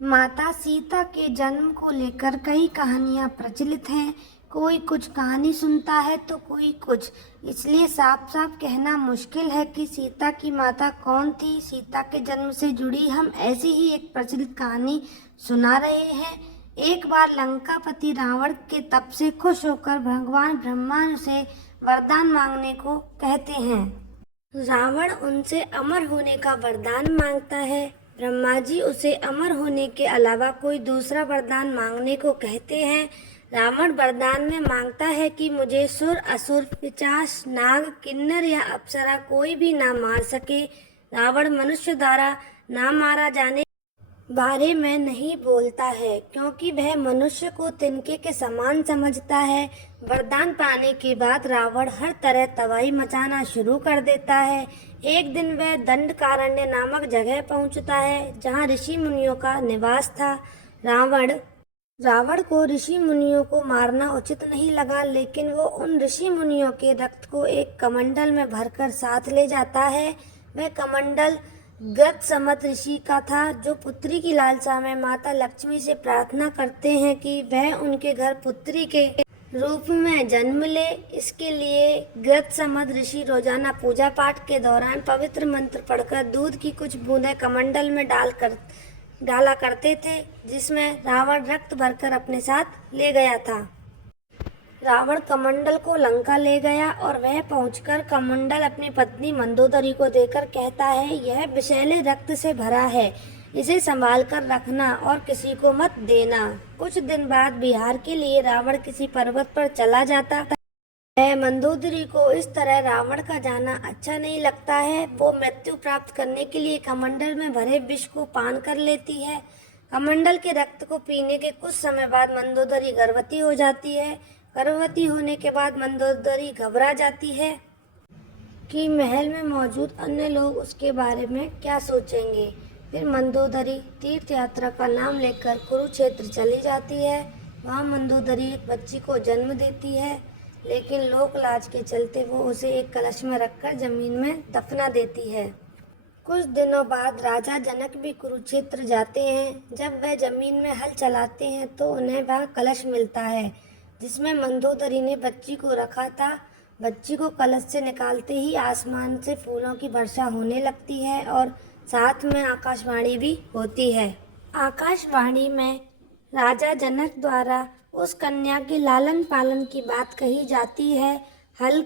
माता सीता के जन्म को लेकर कई कहानियां प्रचलित हैं। कोई कुछ कहानी सुनता है तो कोई कुछ, इसलिए साफ साफ कहना मुश्किल है कि सीता की माता कौन थी। सीता के जन्म से जुड़ी हम ऐसी ही एक प्रचलित कहानी सुना रहे हैं। एक बार लंकापति रावण के तप से खुश होकर भगवान ब्रह्मा से वरदान मांगने को कहते हैं। रावण उनसे अमर होने का वरदान मांगता है। ब्रह्मा जी उसे अमर होने के अलावा कोई दूसरा वरदान मांगने को कहते हैं। रावण वरदान में मांगता है कि मुझे सुर, असुर, पिशाच, नाग, किन्नर या अप्सरा कोई भी ना मार सके। रावण मनुष्य द्वारा ना मारा जाने बारे में नहीं बोलता है, क्योंकि वह मनुष्य को तिनके के समान समझता है। वरदान पाने के बाद रावण हर तरह तबाही मचाना शुरू कर देता है। एक दिन वह दंडकारण्य नामक जगह पहुंचता है, जहां ऋषि मुनियों का निवास था। रावण को ऋषि मुनियों को मारना उचित नहीं लगा, लेकिन वो उन ऋषि मुनियों के रक्त को एक कमंडल में भरकर साथ ले जाता है। वह कमंडल गृत्समत ऋषि का था, जो पुत्री की लालसा में माता लक्ष्मी से प्रार्थना करते हैं कि वह उनके घर पुत्री के रूप में जन्म ले। इसके लिए गृत्समत ऋषि रोजाना पूजा पाठ के दौरान पवित्र मंत्र पढ़कर दूध की कुछ बूंदें कमंडल में डाला करते थे, जिसमें रावण रक्त भरकर अपने साथ ले गया था। रावण कमंडल को लंका ले गया और वह पहुंचकर कमंडल अपनी पत्नी मंदोदरी को देकर कहता है, यह विषैले रक्त से भरा है, इसे संभाल कर रखना और किसी को मत देना। कुछ दिन बाद बिहार के लिए रावण किसी पर्वत पर चला जाता है। मंदोदरी को इस तरह रावण का जाना अच्छा नहीं लगता है। वो मृत्यु प्राप्त करने के लिए कमंडल में भरे विष को पान कर लेती है। कमंडल के रक्त को पीने के कुछ समय बाद मंदोदरी गर्भवती हो जाती है। गर्भवती होने के बाद मंदोदरी घबरा जाती है कि महल में मौजूद अन्य लोग उसके बारे में क्या सोचेंगे। फिर मंदोदरी तीर्थ यात्रा का नाम लेकर कुरुक्षेत्र चली जाती है। वहाँ मंदोदरी एक बच्ची को जन्म देती है, लेकिन लोक लाज के चलते वो उसे एक कलश में रखकर जमीन में दफना देती है। कुछ दिनों बाद राजा जनक भी कुरुक्षेत्र जाते हैं। जब वह जमीन में हल चलाते हैं तो उन्हें वहाँ कलश मिलता है, जिसमें मंदोदरी ने बच्ची को रखा था। बच्ची को कलश से निकालते ही आसमान से फूलों की वर्षा होने लगती है और साथ में आकाशवाणी भी होती है। आकाशवाणी में राजा जनक द्वारा उस कन्या के लालन पालन की बात कही जाती है। हल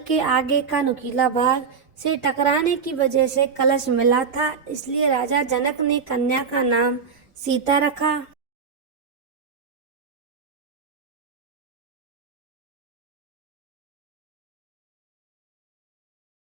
के आगे का नुकीला भाग से टकराने की वजह से कलश मिला था, इसलिए राजा जनक ने कन्या का नाम सीता रखा।